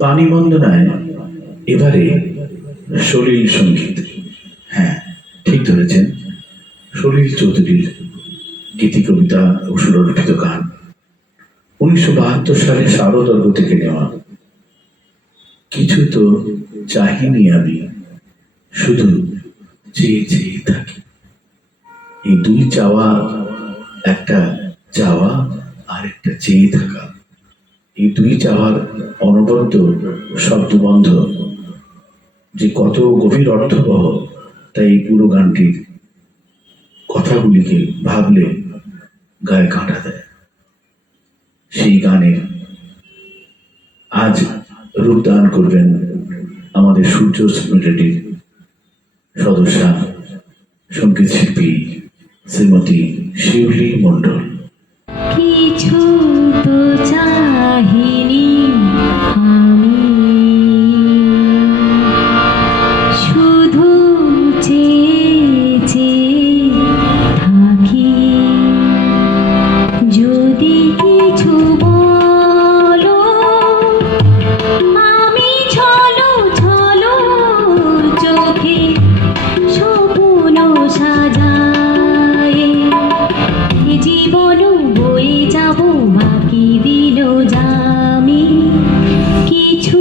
বাণী বন্দনায় এবারে সলিল সঙ্গীত। হ্যাঁ, ঠিক ধরেছেন, সলিল চৌধুরীর গীতি কবিতা ও সুরলিখিত গান 1972 সালে শারদর্গ থেকে নেওয়া। কিছু তো চাহিনি আমি, শুধু চেয়ে চেয়ে থাকি। এই দুই চাওয়া, একটা চাওয়া আর একটা চেয়ে থাকা, এই দুই চাওয়ার অনবদ্য শব্দবন্ধ যে কত গভীর অর্থবহ, তাই এই পুরো গানটির কথাগুলিকে ভাবলে গায়ে কাঁটা দেয়। সেই গানের আজ রূপদান করবেন আমাদের সূর্য স্মৃতির সদস্যা সঙ্গীত শিল্পী শ্রীমতী শিউলি মণ্ডল। কিছু তো চাহিনি আমি, শুধু চেয়ে চেয়ে থাকি। যদি কিছু বলো আমি ছলো ছলো চোখে স্বপ্ন সাজাই। জীবন বয়ে যাব বাকি দিল যামি, কিছু